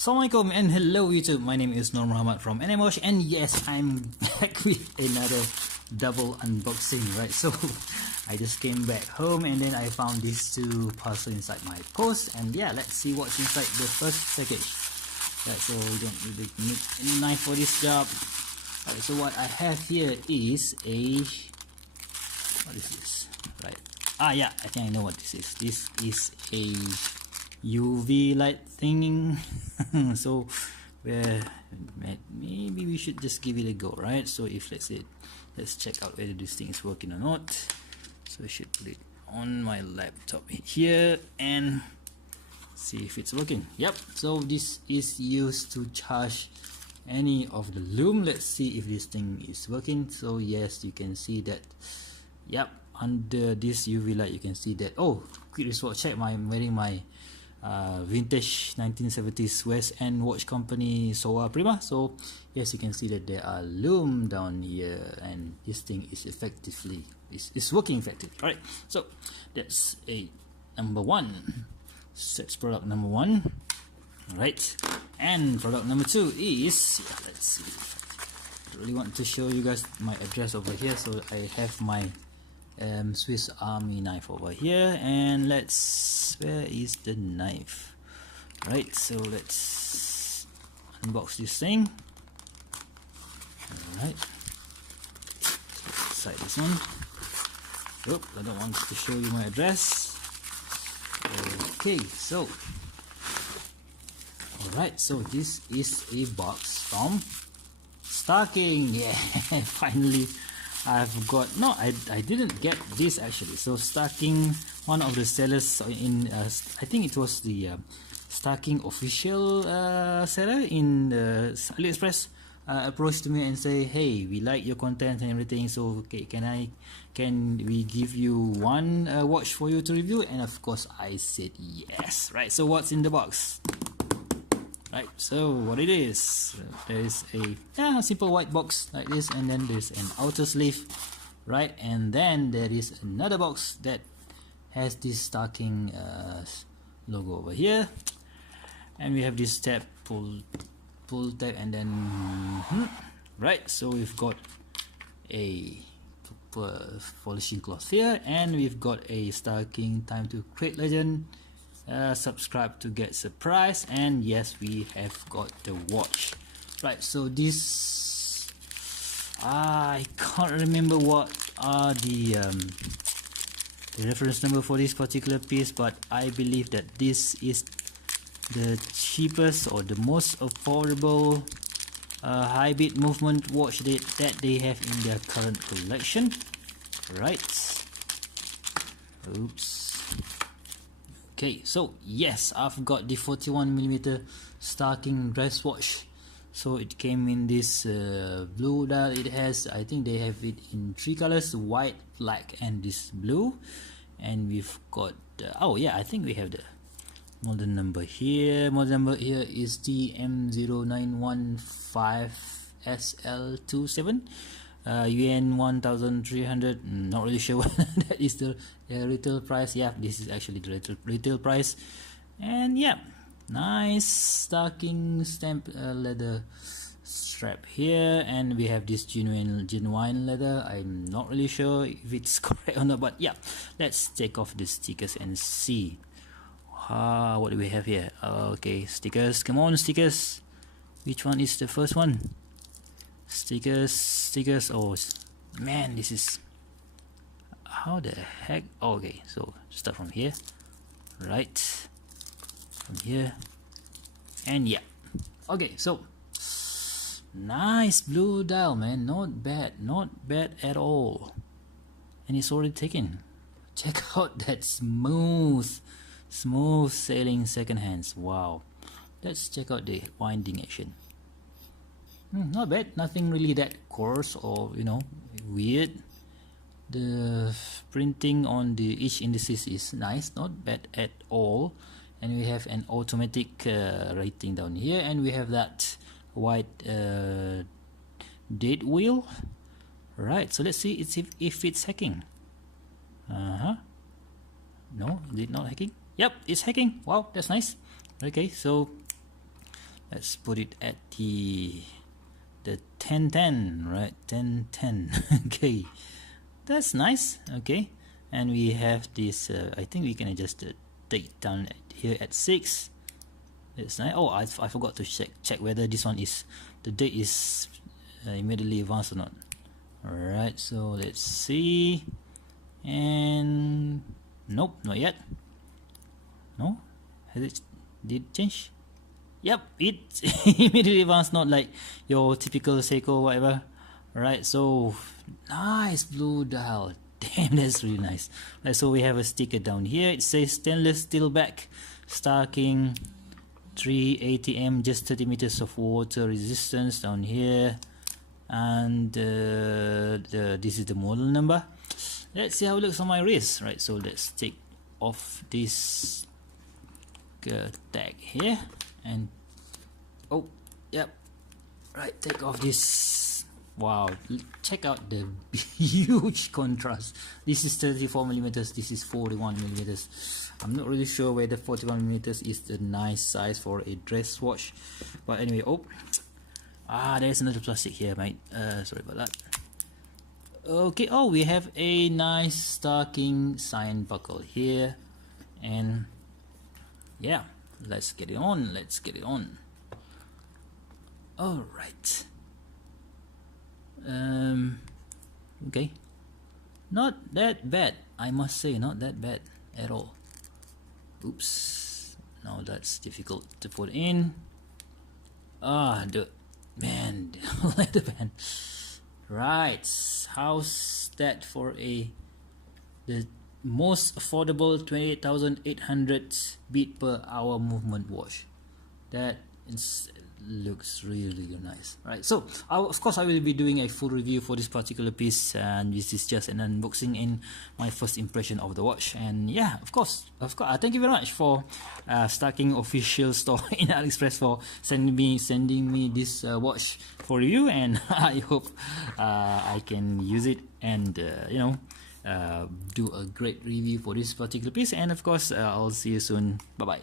Assalamualaikum and hello YouTube, my name is Nur Muhammad from Animosh, and yes, I'm back with another double unboxing, right? So I just came back home and then I found these two parcels inside my post, and yeah, let's see what's inside the first package. Right, so we don't really need any knife for this job. Right, so what I have here is what is this? Right, yeah, I think I know what this is. This is a UV light thing. So maybe we should just give it a go, right? So if let's check out whether this thing is working or not. So I should put it on my laptop here and see if it's working. Yep, so this is used to charge any of the loom. Let's see if this thing is working. So yes, you can see that. Yep, under this UV light you can see that. Oh, quick wristwatch check. I'm wearing my vintage 1970s West End watch company Soa Prima. So yes, you can see that there are loom down here, and this thing is effectively is working effectively. Alright, so that's a number one. That's product number one. Alright, and product number two is, let's see, I really want to show you guys my address over here. So I have my Swiss Army knife over here, and where is the knife? Right, so let's unbox this thing. Alright, inside this one. Oh, I don't want to show you my address. Okay, so alright, so this is a box from Stocking. Yeah, finally I've got, no, I didn't get this actually. So Stocking, one of the sellers in I think it was the Stocking official seller in AliExpress approached me and say, hey, we like your content and everything, so okay, can we give you one watch for you to review? And of course I said yes. Right, so what's in the box? Right, so what it is, there is a simple white box like this, and then there's an outer sleeve, right, and then there is another box that has this Stocking logo over here, and we have this tab, pull tab, and then right, so we've got a polishing cloth here, and we've got a Stocking Time to Create Legend. Subscribe to get surprise, and yes, we have got the watch. Right, so this I can't remember what are the reference number for this particular piece, but I believe that this is the cheapest or the most affordable high beat movement watch that they have in their current collection. Right, oops. Okay, so yes, I've got the 41mm Stocking dress watch. So it came in this blue dial. It has, I think they have it in three colors: white, black, and this blue. And we've got oh yeah, I think we have the model number here. Model number here is TM0915SL27. UN 1300. Not really sure what that is the retail price. Yeah, this is actually the retail price. And yeah, nice Stocking stamp leather strap here, and we have this genuine leather. I'm not really sure if it's correct or not, but yeah, let's take off the stickers and see what do we have here. Okay, stickers, come on, stickers. Which one is the first one? Stickers. Oh man, this is, how the heck? Okay, so start from here, right, from here, and yeah, okay, so nice blue dial, man, not bad at all, and it's already taken. Check out that smooth sailing second hands. Wow, let's check out the winding action. Not bad, nothing really that coarse or weird. The printing on each indices is nice, not bad at all. And we have an automatic rating down here, and we have that white date wheel. Right, so let's see if it's hacking. No, is it not hacking? Yep, it's hacking. Wow, that's nice. Okay, so let's put it at the 1010, right? 1010. Okay, that's nice. Okay, and we have this I think we can adjust the date down here at 6. It's nice. Oh, I forgot to check whether this one is the date is immediately advanced or not. Alright, so let's see. And nope, not yet. No, did it change? Yep, it's immediately advanced, not like your typical Seiko whatever. Alright, so nice blue dial. Damn, that's really nice. Right, so we have a sticker down here. It says stainless steel back, Star King 3 ATM, just 30 meters of water resistance down here. And this is the model number. Let's see how it looks on my wrist. Right, so let's take off this tag here, and oh, yep, right, take off this. Wow, check out the huge contrast. This is 34 millimeters, this is 41 millimeters. I'm not really sure whether 41 millimeters is the nice size for a dress watch, but anyway. Oh, there's another plastic here, mate. Sorry about that. Okay, oh, we have a nice Star King sign buckle here, and yeah, let's get it on. All right. Okay, not that bad, I must say, not that bad at all. Oops, now that's difficult to put in. The leather band. Right, how's that for the most affordable 28,800 beat per hour movement watch? That looks really nice. Right, so of course I will be doing a full review for this particular piece, and this is just an unboxing and my first impression of the watch. And yeah, of course, thank you very much for Star King official store in AliExpress for sending me this watch for review, and I hope I can use it and do a great review for this particular piece. And of course, I'll see you soon. Bye bye.